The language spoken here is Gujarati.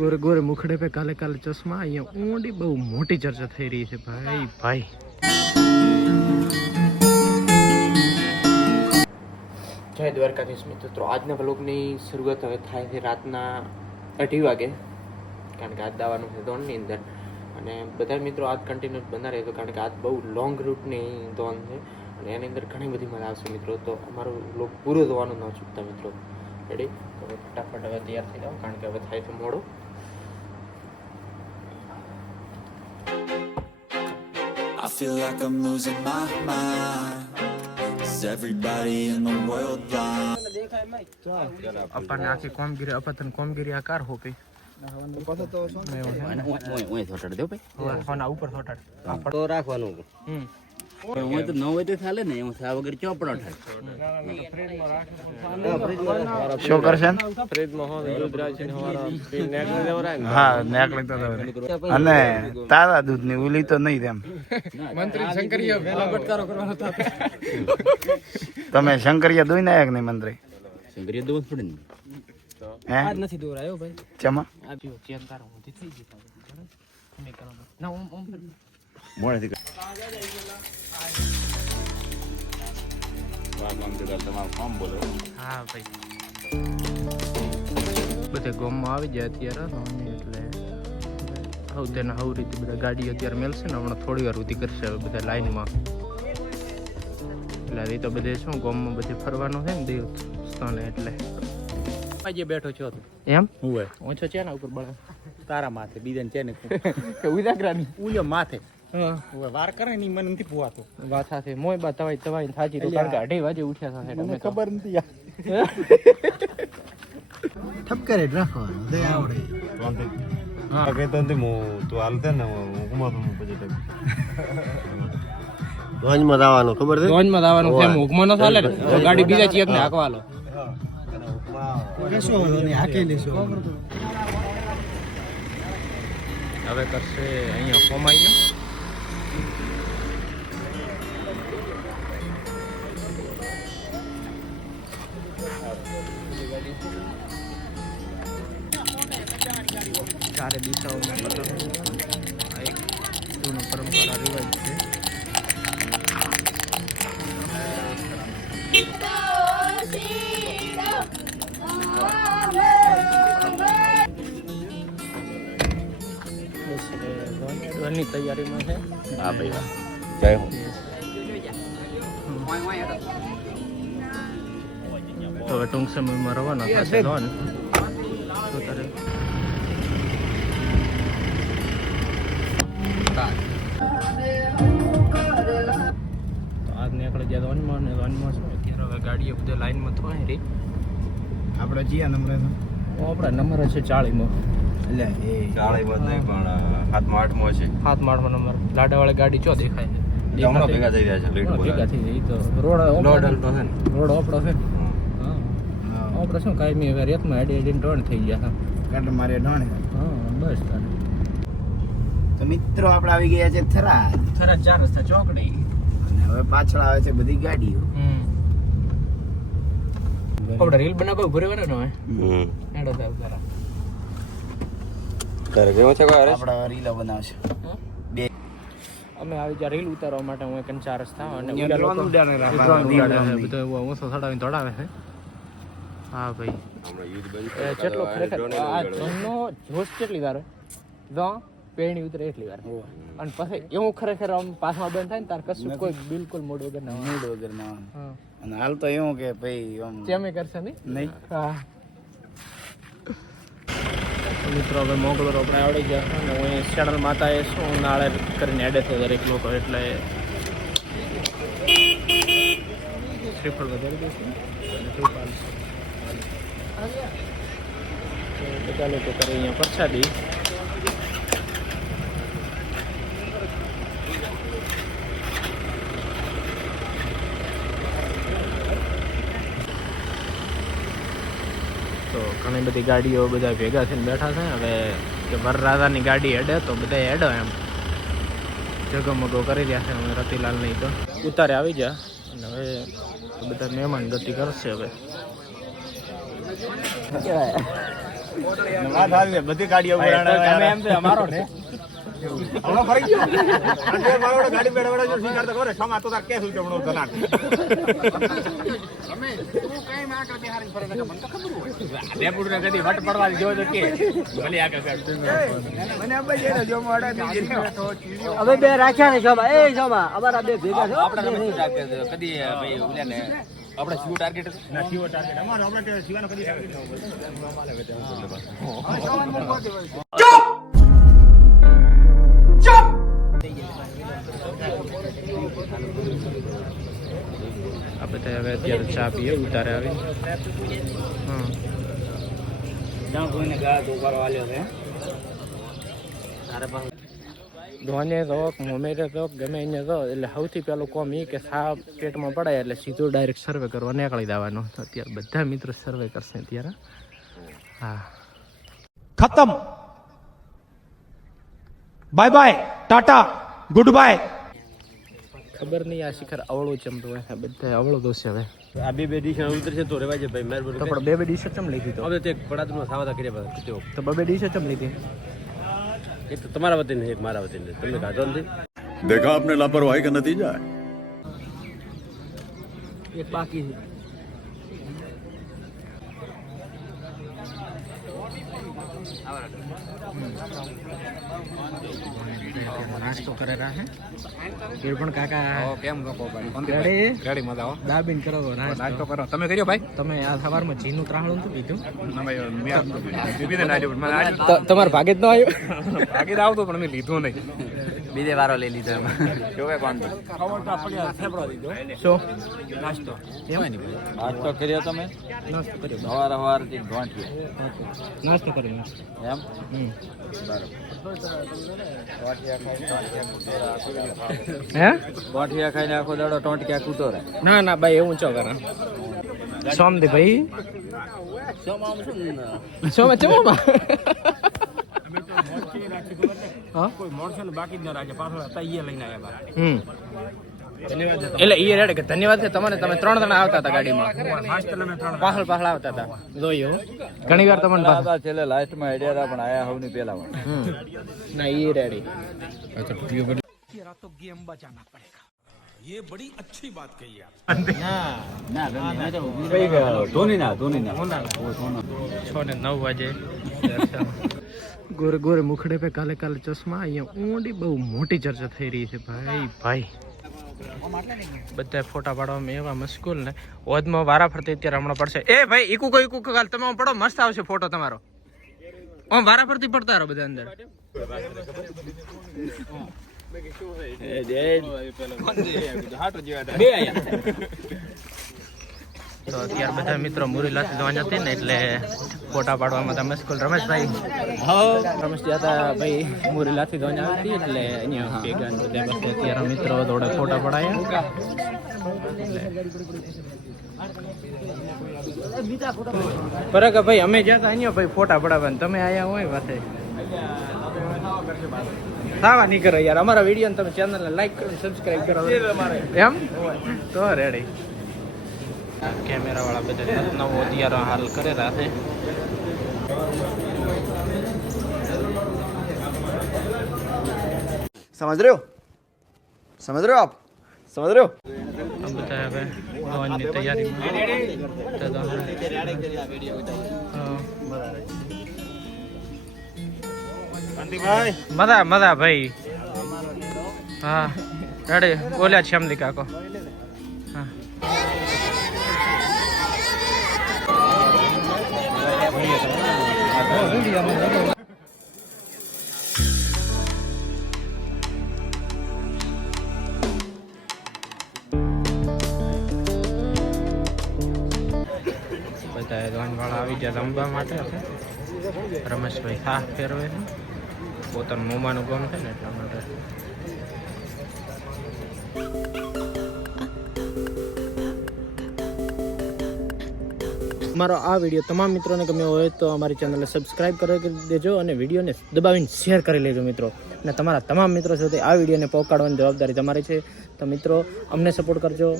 ગોરે ગોરે મુખડે પે કાલે કાલે ચશ્મા અહીંયા ઊંડી બહુ મોટી ચર્ચા થઈ રહી છે ભાઈ ભાઈ. જય દ્વારકાધીશ મિત્રો. આજના બ્લોગની શરૂઆત હવે થાય છે રાતના અઢી વાગે કારણ કે આજ દાવાનું છે દોણની અંદર. અને બધા મિત્રો આજ કન્ટિન્યુઅસ બના રહેતો કારણ કે આજ બહુ લોંગ રૂટની દોન છે. અને એની અંદર ઘણી બધી મજા આવશે મિત્રો. તો અમારો વ્લોગ પૂરો થવાનું ન ચૂકતા મિત્રો. રેડી તો હવે ફટાફટ હવે તૈયાર થઈ જાઓ કારણ કે હવે થાય છે મોડું. I feel like I'm losing my mind. Is everybody in the world blind? આપણને આખી કોમગીરી અપતન કોમગીરી આ કાર હો ઉપર તો રાખવાનું. હમ. ઓય તો ન હોય તો ચાલે ને વગર ચોપડો થાય શું કરશે હા નેકળી તો અને તારા દૂધની ઉલી તો નહીં તેમ. મંત્રી શંકરીય બટકારો કરવાનો તમે શંકરિયા દોઈ નાયક નહીં મંત્રી? સંગ્રહ દોત પડે ને. હે? નથી દોરાયો ભાઈ. ચમા? આ પીઓ ચેન તારો ઊંધી થઈ ગઈ તારી. તમે કરો ના ઓમ ઓમ. મોડેથી હા ભાઈ. બધે ગોમમાં આવી જાય અત્યારે એટલે હવ તેના હવ રીતે બધા ગાડી અત્યારે મેળશે ને હમણાં થોડી વાર સુધી કરશે હવે બધા લાઈનમાં. એટલે એ તો બધે શું ગોમમાં બધે ફરવાનું છે ને દેવ સ્થાને એટલે. આજે બેઠો છો એમ? હું ઓછો છે ને ઉપર બળે. તારા માથે બીજાને છે ને ઉજાગરાની. ઉલ્યો માથે. વાર કરે ને મને નથી પુવાતો વાત સાથે મોય બા તવાઈ તવાઈ થાજી તો કારણ કે અઢી વાગે ઉઠ્યા સાથે મને ખબર નથી યાર. રાખવાનું તે આવડે. હા. નથી હું તું હાલતે ને હું કુમાર હું પછી તક ગંજમાં જવાનું ખબર છે? ગોંજમાં દાવાનું છે મુખમાં ન ચાલે ગાડી બીજા ચેક ને હાંકવાલો હવે કરશે અહીંયા કોમાઈ ચારે દિશાઓમાં પતંગ આ એક જૂનો પરંપરા રિવાજ છે બસ હવે ઘરની તૈયારીમાં છે હા ભાઈ વાહ જય હો તો હવે ટૂંક સમયમાં રવાના થશે લોન. તો તારે તો આજ નીકળે ગયા લોનમાં ને લોનમાં શું? અત્યારે હવે ગાડીઓ બધે લાઈનમાં થોય રહી. આપણે જીયા નંબર આપણા નંબર છે ચાળીમાં. એટલે એ ચાળી નહીં પણ હાથમાં આઠમો છે. હાથ માળમાં નંબર. લાડાવાળી ગાડી ચો દેખાય છે? હમણાં ભેગા થઈ રહ્યા છે લેટ ભેગા થઈ જાય. તો રોડ આપણો છે. રોડ આપણો છે આપણે શું કાયમી હવે રેતમાં એડી એડીને ટર્ન થઈ ગયા કાંટો મારે ડાણે હા બસ તારે. તો મિત્રો આપણે આવી ગયા છે થરાદ. થરા ચાર રસ્તા ચોકડી. અને હવે પાછળ આવે છે બધી ગાડીઓ. આપણે રીલ બનાવો ઊભો રહેવાનો ને હવે? એડો સાહેબ જરા તારે કેવો છે કોઈ આપણે રીલ બનાવશે. અમે આવી જ્યાં રીલ ઉતારવા માટે હું એક ચાર રસ્તા અને લોકો ઉડાડે બધો એવો ઊંચો ચડાવીને દોડાવે છે. હા ભાઈ. હમણાં યુદ્ધ બંધ ખરેખર આ ધનનો જોશ કેટલી વાર જો પેણી ઉતરે એટલી વાર. અને પછી એવું ખરેખર આમ પાછમાં બંધ થાય ને તાર કશું કોઈ બિલકુલ મૂડ વગર ના. મૂડ વગર ના અને હાલ તો એવું કે ભાઈ આમ ચેમે કરશે નહીં નહીં. હા. મિત્રો હવે મોગલો આપણે આવડી ગયા અને હું ચેનલ માતાએ શું નાળે કરીને એડે થયો દરેક લોકો એટલે શ્રીફળ વધારી દઈશું. અને બધા લોકો કરે અહીંયા તો ઘણી બધી ગાડીઓ બધા ભેગા થઈને બેઠા છે. હવે કે વરરાજાની ગાડી હેડે તો બધા હેડો એમ. જગમગો કરી રહ્યા છે અમે રતિલાલ નહીં તો. ઉતારે આવી જા. અને હવે બધા મહેમાન ગતિ કરશે હવે. ગાડી બેઠા બેઠા જો સ્વીકાર કરે ક્ષમા તો તાર કે શું ડેપુડ ને વટ પડવા જો તો બે રાખ્યા ને એ શોભા, અમારા બે ભેગા છો? કદી ભાઈ, ઉલ્યા ને આપણે શિવ ટાર્ગેટ હતું? ના શિવ ટાર્ગેટ અમારો આપણે શિવાનો કદી ટાર્ગેટ આ આપણે હવે અત્યારે ચા પીએ ઉતારે આવી. હા જ્યાં કોઈને ગયા તો ઉભારો આલ્યો હવે તારે પાસે ધોને રોક મોમેરે રોક ગમે એને રો એટલે સૌથી પહેલું કોમ એ કે સાપ પેટમાં પડાય એટલે સીધો ડાયરેક્ટ સર્વે કરવા નીકળી દેવાનો અત્યારે બધા મિત્રો સર્વે કરશે અત્યારે. હા. ખતમ. Bye bye tata goodbye ખબર નહીં આ શિખર અવળો ચમતો હોય બધા અવળો દોષ હવે. આ બે બે ડીશ ઉતરશે તો રેવાય છે ભાઈ મહેરબાની તો પણ બે બે ડીશ ચમ લીધી તો. હવે તે પડાતનો સાવાતા કર્યા તો. બે બે ડીશ ચમ લીધી. એ તો તમારા વતી નહીં મારા વતી નહીં તમને કાઢો નથી? દેખા આપને લાપરવાહી કે નતીજા એક બાકી નાસ્તો કરેલા હે એ પણ કાકા કેમ લોકો રેડી ગાડી માં આવો દાબીન કરો નાસ્તો કરો તમે કર્યો ભાઈ તમે આ સવારમાં જીનું ત્રાહણું તો પીધું તમારે ભાગે જ ન આવ્યો? ભાગી આવતો પણ મેં લીધું નહીં. બીજે વારો લઈ લીધો એમાં. જોવે કોણ શું? નાસ્તો. નાસ્તો કર્યો તમે? નાસ્તો કર્યો. સવાર સવારથી ગોંઠિયો. નાસ્તો કર્યો નાસ્તો. એમ. ગોઠિયા હે? ખાઈને આખો દાડો ટોંટક્યા કૂટો રહે. ના ના ભાઈ એવું ચો કરે. સોમદી ભાઈ? સોમા ચમા હા કોઈ માણસો બાકી જ ન રાખે. પાછળ હતા એ લઈને આવ્યા હમ. એટલે એ રેડે કે ધન્યવાદ છે તમને તમે ત્રણ જણા આવતા હતા ગાડીમાં? પાછળ પાછળ આવતા હતા. જોયું ઘણી વાર તમને આવતા છેલ્લે લાસ્ટમાં હેડ્યા હતા પણ આયા હવની પેલા હમ. ના એ રેડી. ધોની ના ધોની ના છ ને નવ વાગે ગોરે ગોરે મુખડે પે કાલે કાલે ચશ્મા અહીંયા ઊંડી બહુ મોટી ચર્ચા થઈ રહી છે ભાઈ ભાઈ. બધા ફોટા પાડવામાં એવા મુશ્કેલ ને. ઓદમાં વારા ફરતી અત્યારે હમણાં પડશે. એ ભાઈ ઈકુ કોઈ ઈકુ કાલ તમે પડો મસ્ત આવશે ફોટો તમારો. આમ વારા ફરતી પડતા રહો બધા અંદર. તો અત્યારે બધા મિત્રો મુરી લાથી જવા જતી ને એટલે ફોટા પાડવામાં તમે મસ્કુલ રમેશભાઈ. રમેશ હતા ભાઈ મુરી લાથી જવા જતી એટલે અહીંયા ભેગા બધા બસ અત્યારે મિત્રો થોડા ફોટા પડાયા. બરાબર ભાઈ અમે જ્યાં અહીંયા ભાઈ ફોટા પડાવવા તમે આયા હોય પાસે સાવા નહીં કરો યાર. અમારા વીડિયો તમે ચેનલને લાઈક કરો સબસ્ક્રાઇબ કરો. એમ? તો રેડી કેમેરાવાળા બધા નવો અત્યારે હાલ કરેલા છે. સમજ રહ્યો? સમજ રહ્યો આપ? સમજ રહ્યો? બધા હવે લોનની તૈયારી મજા મજા ભાઈ. હા. રડે. બોલ્યા છે અમલી કાકો. બધા વાળા આવી ગયા રમવા માટે છે રમેશભાઈ હા ફેરવે છે પોતાનું મોમાનું ગામ છે ને એટલા માટે મારો આ વીડિયો તમામ મિત્રોને ગમ્યો હોય તો અમારી ચેનલને સબસ્ક્રાઇબ કરી દેજો અને વિડીયોને દબાવીને શેર કરી લેજો મિત્રો. અને તમારા તમામ મિત્રો સાથે આ વિડીયોને પહોંચાડવાની જવાબદારી તમારી છે. તો મિત્રો, અમને સપોર્ટ કરજો.